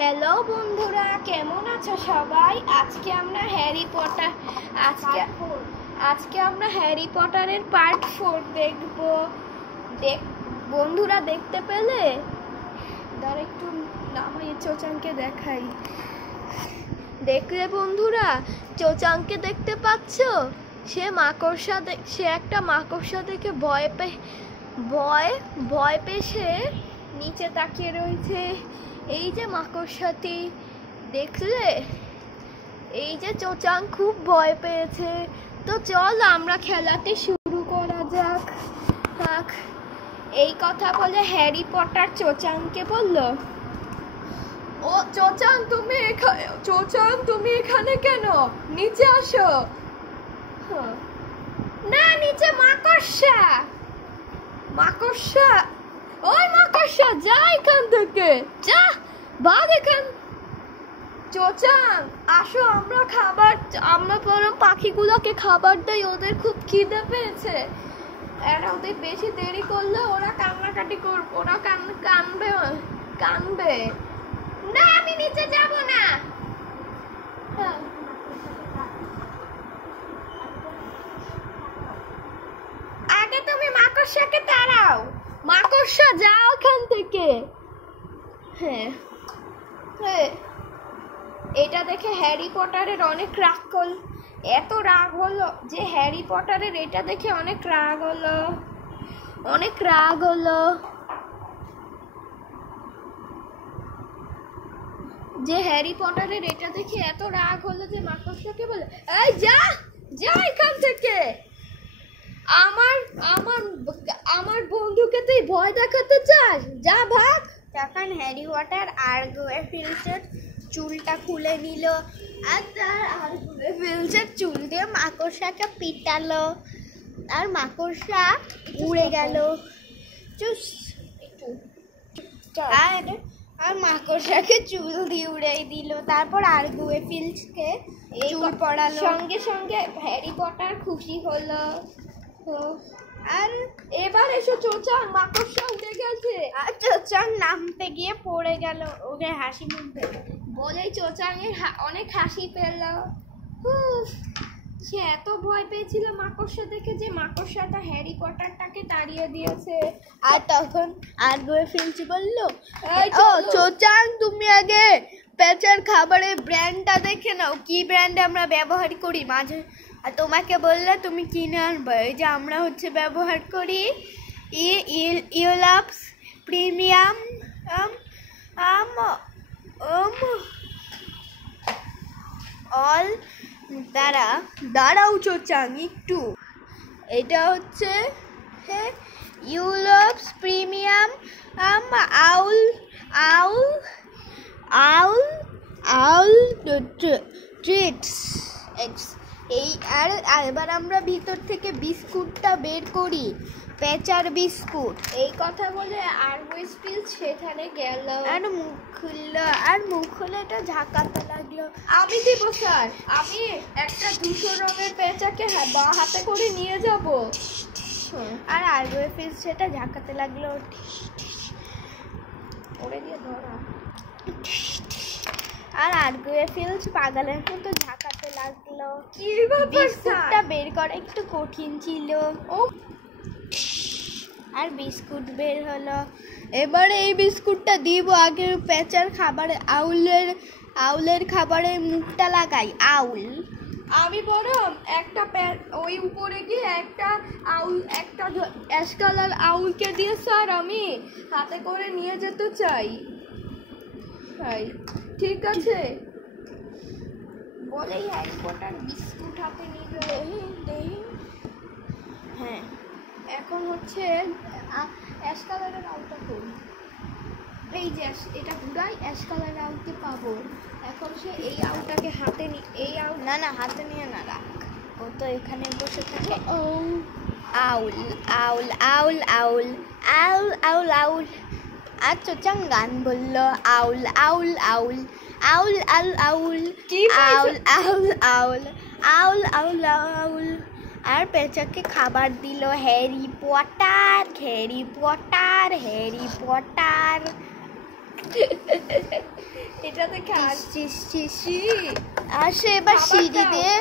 Hello বন্ধুরা, কেমন আছো সবাই? আজকে আমরা হ্যারি পটারের পার্ট 4 দেখব। বন্ধুরা দেখতে পেলে? দাঁড়া একটু নামাই চোচাংকে দেখাই। দেখলে বন্ধুরা, চোচাংকে দেখতে পাচ্ছ? সে একটা মাকড়সা দেখে ভয় পেয়ে সে নিচে তাকিয়ে রয়েছে। এই যে মাকড়সাটি দেখলে, এই যে চোচাং খুব ভয় পেয়েছে। তো চল আমরা খেলাটি শুরু করা যাক। এই কথা বলে হ্যারি পটার চোচাংকে বলল, ও চোচাং তুমি এখানে কেন? নিচে আসো। না, নিচে মাকড়সা। ওই মাকড়সা, যা এখান থেকে, যা, ভাগ এখান। চোচাং আসো, আমরা বরং পাখিগুলোকে খাবার দেই, ওদের খুব খিদে পেয়েছে। ওদের বেশি দেরি করলে ওরা কান্নাকাটি করবে, ওরা কানবে। না, আমি নিচে যাব না। আগে তুমি মাকড়সাকে তাড়াও। মাকড়সা, যাও এখান থেকে। হ্যাঁ, এটা দেখে হ্যারি পটারের অনেক রাগ হলো যে হ্যারি পটারের এটা দেখে অনেক রাগ হলো যে হ্যারি পটারের এটা দেখে এত রাগ হলো যে মাকড়সাকে বলে, এই যা এখান থেকে। আমার বন্ধুকে তুই ভয় দেখাতে চাস? যা, ভাগ। তখন হ্যারি পটার আর্গোয়েফিলসের চুলটা খুলে নিল আর তার আর্গোয়েফিলসের চুল দিয়ে মাকড়সাকে পিটালো আর মাকড়সা উড়ে গেল। আর মাকড়সাকে চুল দিয়ে উড়াই দিল। তারপর আর্গোয়েফিলসকে চুল পড়ালো। সঙ্গে সঙ্গে হ্যারি পটার খুশি হলো। আর এবার এসো চোচাং, মাকড়সা উঠে গেছে। আর চোচাং নামতে গিয়ে পড়ে গেল। ওকে হাসি মুখে বলেই চোচাংয়ের অনেক হাসি পেল। সে এত ভয় পেয়েছিল মাকড়সা দেখে যে মাকড়সাটা হ্যারি পটারটাকে তাড়িয়ে দিয়েছে। আর তখন আর্গোয়েফিলস বলল, ও চোচাং, তুমি আগে পেঁচার খাবারের ব্র্যান্ডটা দেখে নাও, কি ব্র্যান্ড আমরা ব্যবহার করি মাঝে। আর তোমাকে বললে তুমি কিনে আনবে। এই যে আমরা ব্যবহার করি ইউলাপস প্রিমিয়াম অল। দাঁড়াও চোচাং একটু। এটা হচ্ছে ইউলাপস প্রিমিয়াম আউল ট্রিটস। আর এবার আমরা ভিতর থেকে বিস্কুটটা বের করি, পেঁচার বিস্কুট। এই কথা বলে আর্গোয়েফিলস সেখানে গেল আর মুখ খুলে এটা ঝাঁকাতে লাগলো। আমি দিব স্যার, আমি একটা ধূসর রঙের পেঁচাকে হাতে করে নিয়ে যাব। আর আর্গোয়েফিলস সেটা ঝাঁকাতে লাগলো। ওরে দিয়ে ধরা। আর আর্গোয়েফিলস পাগলের মতো ঝাঁকাতে লাগলো। কি ব্যাপার? বিস্কুটটা বের করা একটু কঠিন ছিল। আর বিস্কুট বের হলো। এবারে এই বিস্কুটটা দিব আগে পেঁচার খাবারে, আউলের খাবারে মুখটা লাগাই। আমি বরং একটা ওই উপরে গিয়ে একটা অ্যাশ কালার আউলকে দিয়ে স্যার আমি হাতে করে নিয়ে যেতে চাই। ঠিক আছে বলেই হ্যারি পটার বিস্কুট হাতে নিল। হ্যাঁ, এখন অ্যাশ কালারের আউলটা করি। এই যে এটা ঘুরাই, অ্যাশ কালারের আউলকে পাবো। এখন সে এই আউলটাকে হাতে না হাতে নিয়ে না রাখ, ও তো এখানে বসে থাকে। আউল। আর চোচাং গান বললো, আউল। আর পেঁচাকে খাবার দিল হ্যারি পটার। এটা দেখে আসে এবার সিঁড়ি দিয়ে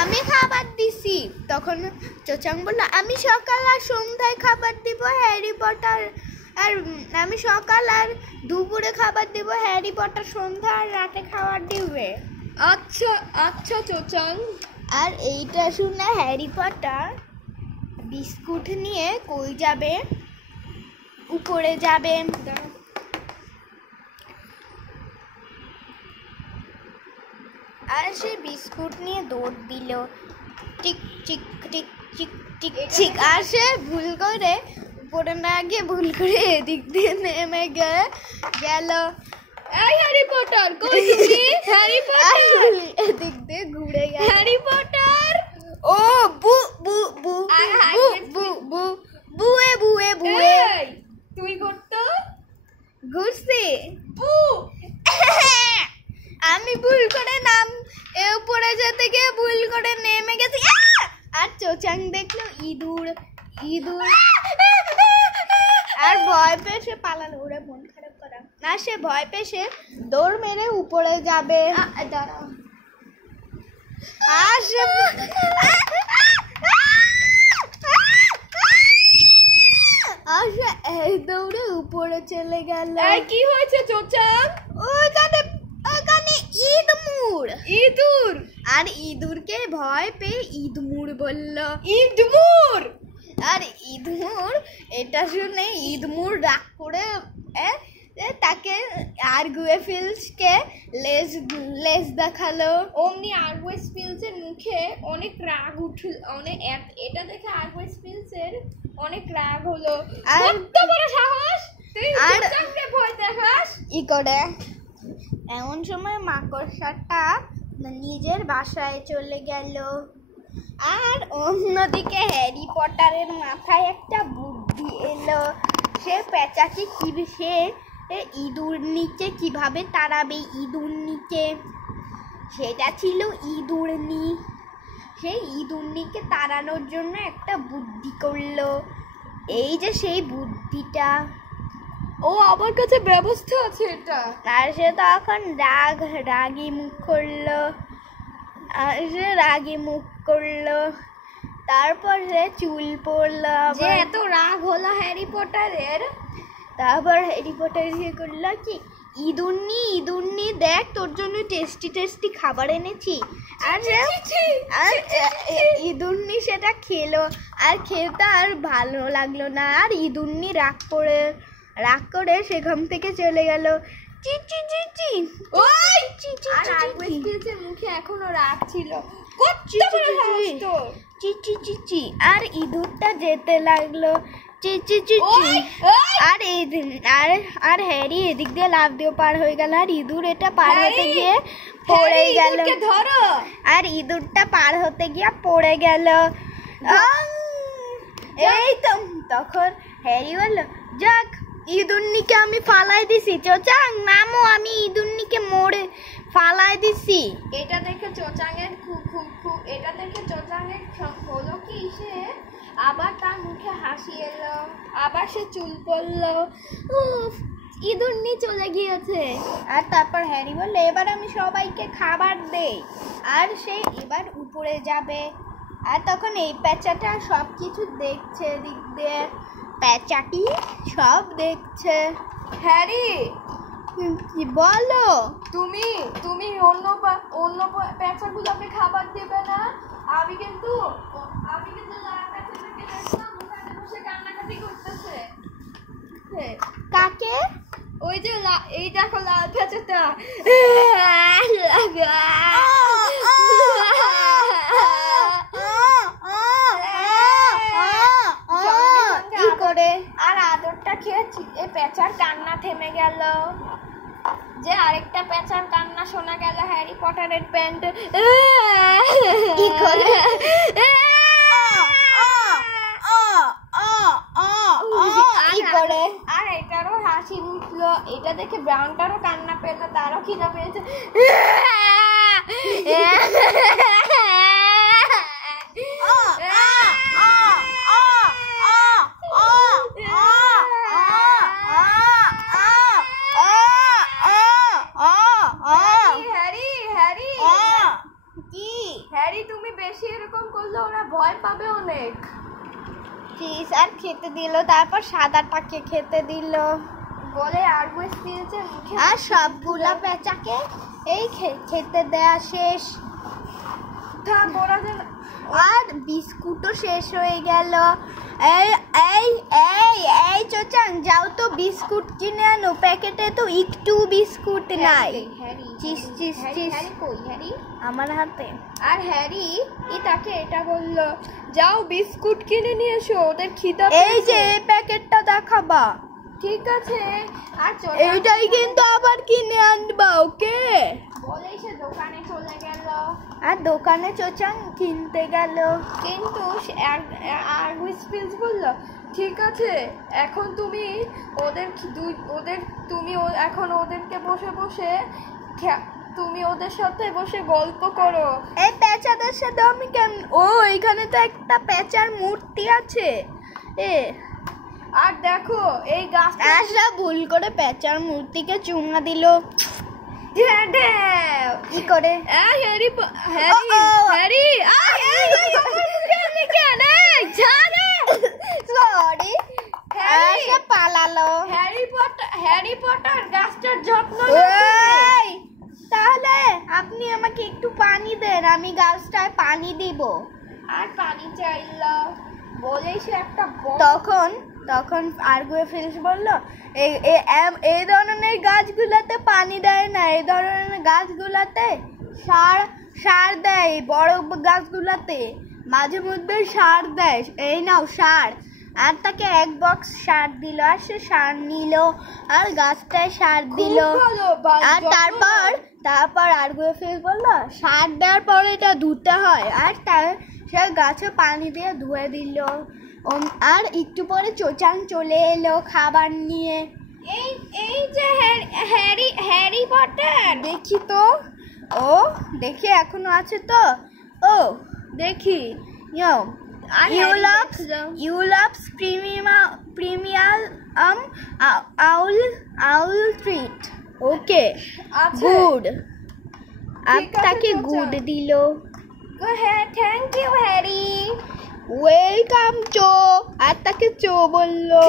আমি খাবার দিছি। তখন চোচাং বললো আমি সকাল আর সন্ধ্যায় খাবার দিব হ্যারি পটার, আর আমি সকাল আর দুপুরে খাবার দিব, হ্যারি পটার সন্ধ্যা আর রাতে খাবার দিবে। আচ্ছা আচ্ছা চোচাং। আর এইটা শুনে হ্যারি পটার বিস্কুট নিয়ে কই যাবে, উপরে যাবে। আর সে বিস্কুট নিয়ে দৌড় দিল, tick tick tick tick tick tick. আর সে ভুল করে উপরে না গিয়ে ভুল করে এদিক দিয়ে নেমে গেল। এই হ্যারি পটার কই তুমি? হ্যারি পটার এদিক দিয়ে ঘুরে গেল। হ্যারি পটার ও বু বু বু বু বু বু বুয়ে বুয়ে বুয়ে। এই তুই করতো ঘুরছি বু। আমি ভুল করে উপরে যেতে গিয়ে ভুল করে নেমে গেছি। আর চোচাং দেখলো ইঁদুর ইঁদুর, আর ভয় পেয়ে সে পালালো। ওরা মন খারাপ করা না, সে ভয় পেয়ে সে দৌড় মেরে উপরে যাবে। দাঁড়াও। আর সে এই দৌড়ে উপরে চলে গেল। এই কি হয়েছে চোচাং? ওখানে ওখানে ইঁদুর ইঁদুর। আর ইঁদুরকে ভয় পেয়ে ইঁদুর বলল। ইঁদুর। আর ইঁদুর এটা শুনে ইঁদুর রাগ করে তাকে আর্গুয়েফিল্সকে লেজ দেখালো। অমনি আর্গুয়েফিল্সের মুখে অনেক রাগ উঠল, এটা দেখে আর্গুয়েফিল্সের অনেক রাগ হলো। কত বড় সাহস তুই চোচাংকে ভয় দেখাস? ই করে এমন সময় মাকড়সাটা নিজের বাসায় চলে গেল। আর অন্যদিকে হ্যারি পটারের মাথায় একটা বুদ্ধি এলো। সে পেঁচাকে সে ইঁদুর নিচে কিভাবে তাড়াবে, ইঁদুর নিচে সেটা ছিল ইঁদুরনি। সেই ইঁদুরনিকে তাড়ানোর জন্য একটা বুদ্ধি করলো। এই যে সেই বুদ্ধিটা, ও আমার কাছে ব্যবস্থা আছে এটা। আর সে তখন রাগি মুখ করলো। আর সে রাগি মুখ করলো, তারপর সে চুল পড়লো। যে এত রাগ হলো হ্যারি পটারের, তারপর হ্যারি পটার ইয়ে করলো কি, ইঁদুরনি দেখ তোর জন্য টেস্টি টেস্টি খাবার এনেছি। আর ইঁদুরনি সেটা খেলো, আর খেতে আর ভালো লাগলো না। আর ইঁদুরনি রাগ করে সেখান থেকে চলে গেল। চি চি চি চি ওই চি চি আর চি আর্গুয়েফিল্সের মুখে এখনো রাগ ছিল। চি চি চি চি চি। আর ইঁদুরটা যেতে লাগলো, চি চি চি চি। আর হ্যারি এদিক দিয়ে লাফ দিয়ে পার হয়ে গেল। আর ইঁদুর এটা পার হতে গিয়ে পড়ে গেল। ধরো। আর ইঁদুরটা পার হতে গিয়ে পড়ে গেল। এই তো তখন হ্যারি বলল, যাক ইঁদুরনিকে আমি ফালাই দিছি। চোচাং নামো, আমি ইঁদুরনিকে মোড়ে ফালাই দিছি। এটা দেখে চোচাংয়ের হলো কি, সে আবার তার মুখে হাসি এলো, আবার সে চুল পড়লো। ইঁদুরনি চলে গিয়েছে। আর তারপর হ্যারি বললো, এবার আমি সবাইকে খাবার দেই। আর সে এবার উপরে যাবে। আর তখন এই প্যাঁচাটা সব কিছু দেখছে, দিক দিয়ে প্যাঁচাটি সব দেখছে। হ্যারি কি বলো? তুমি অন্য প্যাঁচাগুলোকে খাবার দেবে না? আমি কিন্তু লাল প্যাঁচাটাকে দেখলাম ওখানে বসে কান্নাকাটি করতেছে। কাকে? ওই যে এই দেখো লাল প্যাঁচাটা। কি করে? আর আদরটা খেয়েছি, এই প্যাঁচার কান্না থেমে গেল। যে আরেকটা প্যাঁচার কান্না শোনা গেল হ্যারি পটারের প্যান্ট। কি করে? আর এটারও হাসি উঠলো। এটা দেখে ব্রাউনটারও কান্না পেলো, তারও খিদা পেয়েছে। বললো ওরা ভয় পাবে অনেক। চিজ আর খেতে দিল, তারপর সাদাটাকে খেতে দিল বলে আরগুয়েস ফিলসের মুখে আর সবগুলা পেঁচাকে এই খেতে দেয়া শেষ। থাক ওরা যেন আর বিস্কুটও শেষ হয়ে গেল। এই এই এই এই চোচাং, যাও তো বিস্কুট কিনে আনো, প্যাকেটে তো একটু বিস্কুট নাই। চিস চিস চিস হ্যারি কই হ্যারি? আমার হাতে। আর হ্যারি তাকে এটা বললো, যাও বিস্কুট কিনে নিয়ে এসো, ওদের খিদা এই যে এই প্যাকেটটা দেখাবা। ঠিক আছে। আর এইটাই কিন্তু আবার কিনে আনবা, ওকে? বলেই সে দোকানে চলে গেল। আর দোকানে চোচাং কিনতে গেল, কিন্তু আরগুয়েস ফিলস বললো, ঠিক আছে এখন তুমি এখন ওদেরকে বসে বসে তুমি ওদের সাথে বসে গল্প করো। এই পেঁচাদের সাথে আমি কেমন? ও এখানে তো একটা পেঁচার মূর্তি আছে। আর দেখো এই গাছটা আশা ভুল করে পেঁচার মূর্তিকে চুমা দিল। কি করে? হ্যারি সরি, আশা পালালো। হ্যারি পটার গাছটার যত্ন এই, তাহলে আপনি আমাকে একটু পানি দেন, আমি গাছটায় পানি দিব। আর পানি চাইল বলেই সে একটা তখন আরগুয়েস বলল, এই ধরনের গাছগুলোতে পানি দেয় না, এই ধরনের গাছগুলোতে সার দেয়, বড় গাছগুলোতে মাঝে মধ্যে সার দেয়। এই নাও সার। আর তাকে এক বক্স সার দিল, আর সে সার নিল আর গাছটায় সার দিল। আর তারপর আরগুয়েস বললো, সার দেওয়ার পরে এটা ধুতে হয়। আর সে গাছে পানি দিয়ে ধুয়ে দিল। আর একটু পরে চোচাং চলে এলো খাবার নিয়ে। এই যে হ্যারি পটার, দেখি তো। ও দেখি এখনো আছে তো। ও দেখি, ইউলাপস premium owl treat. Okay good. আর তাকে গুড দিল। হ্যাঁ থ্যাংক ইউ হ্যারি। ওয়েলকাম চো। আর তাকে চো বললো।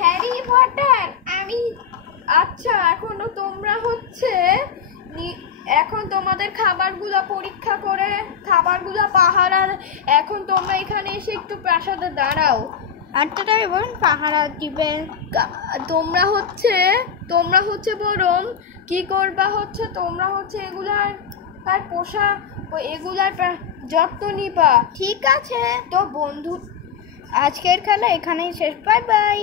হ্যারি পটার আচ্ছা এখনো তোমরা এখন তোমাদের খাবারগুলো পরীক্ষা করে খাবারগুলো পাহারা, এখন তোমরা এখানে এসে একটু প্রাসাদে দাঁড়াও। আটটা এবং পাহারা দিবেন। তোমরা হচ্ছে বরং কি করবা তোমরা এগুলার যত্ন নিবা। ঠিক আছে তো বন্ধু, আজকের খেলা এখানেই শেষ। Bye bye.